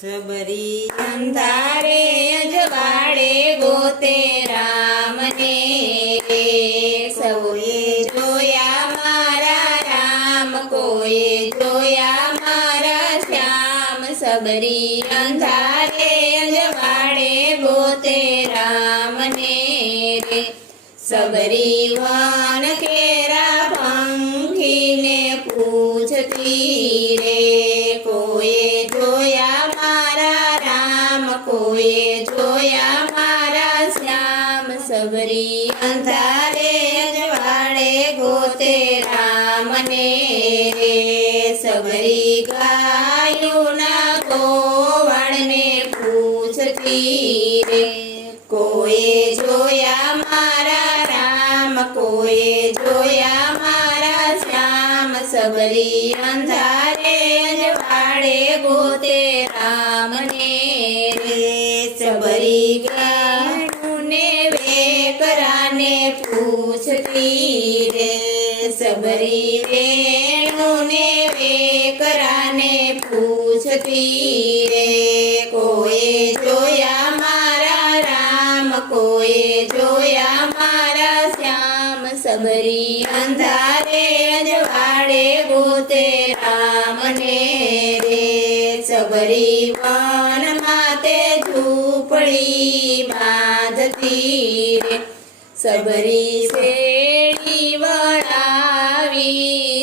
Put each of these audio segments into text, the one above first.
સબરી અંધારે અજવાળે ગોતે રામને રે, સૌએ જોયા મારા રામ, કોઈએ જોયા મારા શ્યામ. સબરી અંધારે અજવાળે ગોતે રામને રે, સબરી વન કેરા પંખીને પૂછતી રે, કોઈએ જોયા મારા રામ, કોઈએ જોયા મારા શ્યામ. સબરી અંધારે અજવાળે ગોતે રામને રે, સબરી ગાયોના ગોવાળને પૂછતી રે, કોઈએ જોયા મારા રામ, કોઈએ જોયા મારા શ્યામ. સબરી અંધારે અજવાળે ગોતે રામને રે, સબરી ગાયોને વેકરાને પૂછતી રે, સબરી વેણુને વેકરાને પૂછતી રે, કોઈએ જોયા મારા રામ, કોઈએ જોયા મારા શ્યામ. સબરી અંધારે અજવાળે ગોતે રામને રે, સબરી વન માતે ઝૂંપડી બાંધતી રે, સબરી શેરડી વળાવી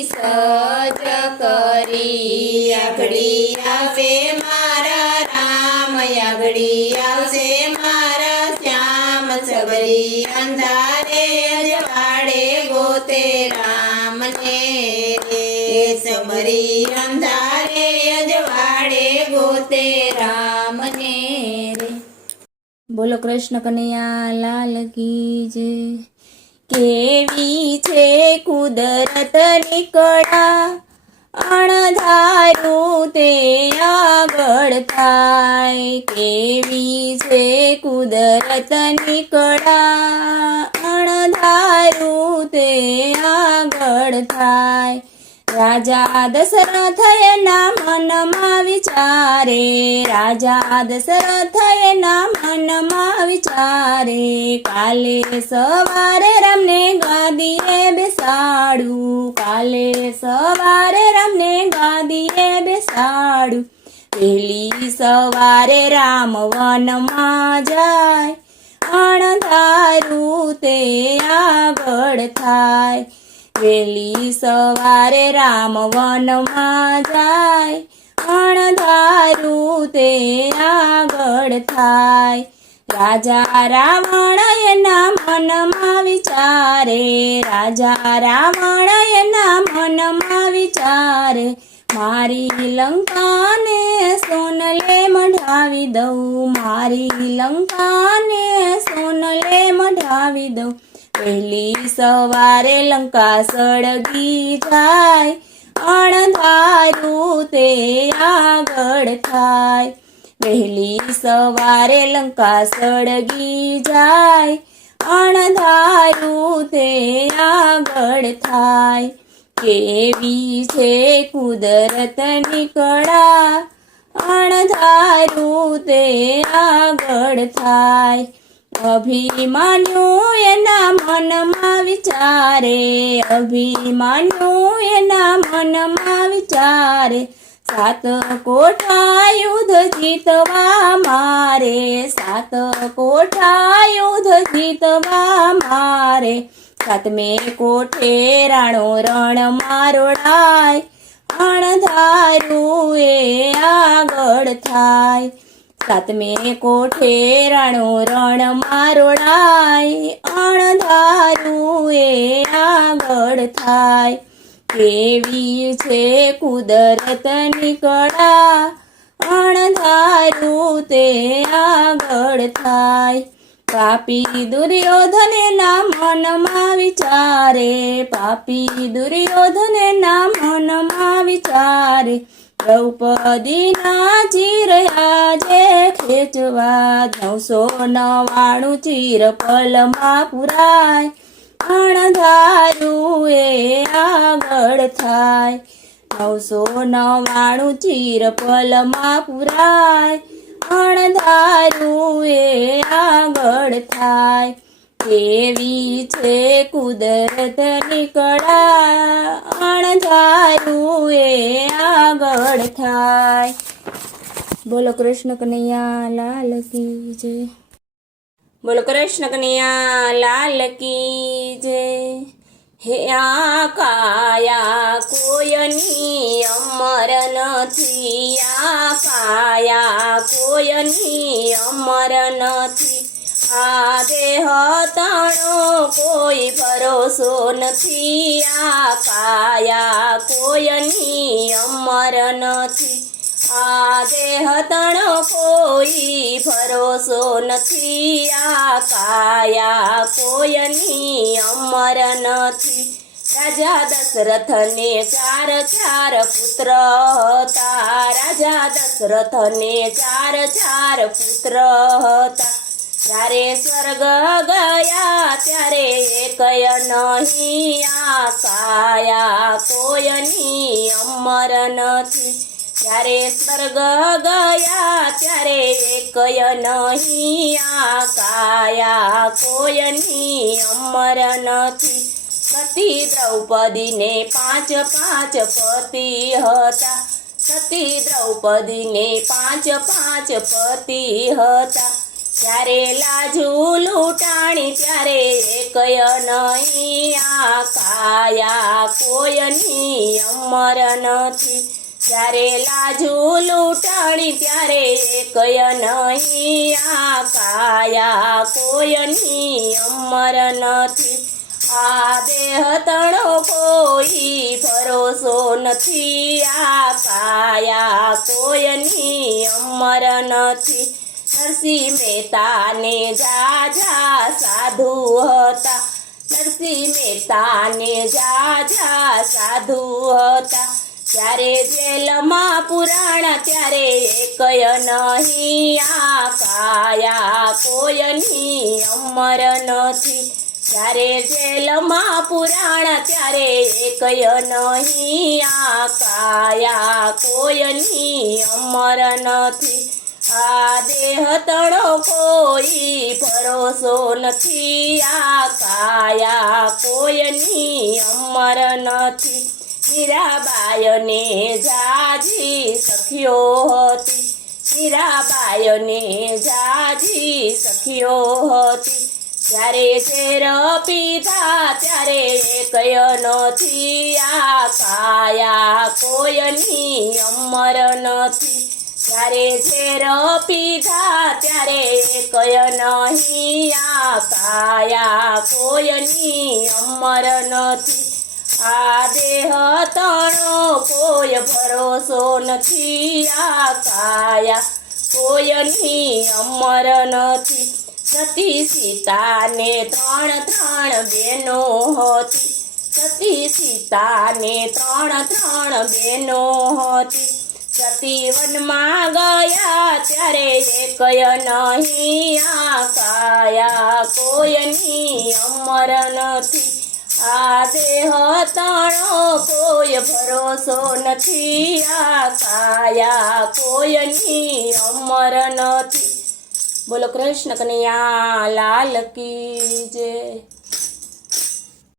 સજ કરી. આગળી આવે મારા રામ, આગળી આવશે મારા શ્યામ. સબરી અંધારે અજવાળે ગોતે રામને રે, સબરી અંધારે અજવાળે ગોતે રામને રે. બોલો કૃષ્ણ કનૈયા લાલ કી જય. કેવી છે કુદરતની કળા, અણધારું તે આગળ થાય. કેવી છે કુદરતની કળા, અણધારું તે આગળ થાય. રાજા દશરથ એના મનમાં વિચારે, રાજા દશરથ એના મનમાં વિચારે, કાલે સવારે રામને ગાદીએ બેસાડું, કાલે સવારે રામને ગાદીએ બેસાડું. વહેલી સવારે રામ વનમાં જાય, અણધારું તે આગળ થાય. વહેલી સવારે રામ વનમાં જાય, અણધારું તે આગળ થાય. રાજા રાવણ એના મનમાં વિચારે, રાજા રાવણ એના મનમાં વિચારે, મારી લંકાને સોનલે મઢાવી દઉં, મારી લંકાને સોનલે મઢાવી દઉં. વહેલી સવારે લંકા સળગી જાય, અણધારું તે આગળ થાય. વહેલી સવારે લંકા સળગી જાય, અણધારું તે આગળ થાય. કેવી છે કુદરતની કળા, અણધારું તે આગળ થાય. અભિમાન્યુ એના મનમાં વિચારે, અભિમાન્યુ એના મનમાં વિચારે, સાત કોઠા યુદ્ધ જીતવા મારે, સાત કોઠા યુદ્ધ જીતવા મારે. સાતમે કોઠે રાણો રણ મારોડાય, અણધારું એ આગળ થાય. સાતમે કોઠે રાણો રણ મારોડાય, અણધારું એ આગળ થાય. કેવી છે કુદરતની કળા, અણધારું તે આગળ થાય. પાપી દુર્યોધનના મનમાં વિચારે, પાપી દુર્યોધનના મનમાં વિચારે, દ્રૌપદીના ચીર આજે ખેંચવા, 999 ચીર પલમાં પુરાય, અણધારું એ આગળ થાય. 999 ચીર પલમાં પુરાય અણધારું એ આગળ થાય કેવી છે કુદરતની કળા અણધારું એ આગળ થાય. બોલો કૃષ્ણ કનૈયા લાલ કી જય. બોલો કૃષ્ણ કનૈયા લાલ કી જય. હે આ કાયા કોયની અમર નથી, આ કાયા કોયની અમર નથી, આ દેહ તણો કોઈ ભરોસો નથી, આ કાયા કોયની અમર નથી, આ દેહ તણો કોઈ ભરોસો નથી, આ કાયા કોયની અમર નથી. રાજા દશરથને ચાર પુત્ર હતા, રાજા દશરથને ચાર પુત્ર હતા, ત્યારે સ્વર્ગ ગયા ત્યારે એકય નહીં, આ કાયા કોયની અમર નથી, ત્યારે સ્વર્ગ ગયા ત્યારે એકય નહીં, આ કાયા કોયની અમર નથી. સતી દ્રૌપદીને પાંચ પતિ હતા, સતી દ્રૌપદીને પાંચ પતિ હતા, ત્યારે લાજુ લૂંટાણી ત્યારે એકય નહીં, આ કાયા કોયની અમર નથી, ત્યારે લાજુ લૂંટાણી ત્યારે એકય નહીં, આ કાયા કોયની અમર નથી. આ દેહ તણો કોઈ ભરોસો નથી, આ કાયા કોયની અમર નથી. નરસિંહ મહેતાને જાજા સાધુ હતા, નરસિંહ મહેતાને જાજા સાધુ હતા, ત્યારે જેલમાં પુરાણા ત્યારે એકય નહીં, આ કાયા કોયની અમર નથી, ત્યારે જેલમાં પુરાણા ત્યારે એકય નહીં, આ કાયા કોયની અમર નથી. આ દેહ તણો કોઈ ભરોસો નથી, આ કાયા કોયની અમર નથી. મીરાબાઈને જાજી સખીઓ હતી, મીરાબાઈને જાજી સખીઓ હતી, ત્યારે ઝેર પીધા ત્યારે એકય નથી, આ કાયા કોયની અમર નથી, ત્યારે ઝેર પીધા ત્યારે એકય નહીં, આ કાયા કોયની અમર નથી. આ દેહ તણો કોઈ ભરોસો નથી, આ કાયા કોયની અમર નથી. સતી સીતાને ત્રણ બહેનો હતી, સતી સીતાને ત્રણ બહેનો હતી, સતી વનમાં ગયા ત્યારે એકય નહીં, આ કાયા કોયની અમર નથી. આ દેહ તણો કોઈ ભરોસો નથી, આ કાયા કોયની અમર નથી. બોલો કૃષ્ણ કનૈયા લાલ કી જય.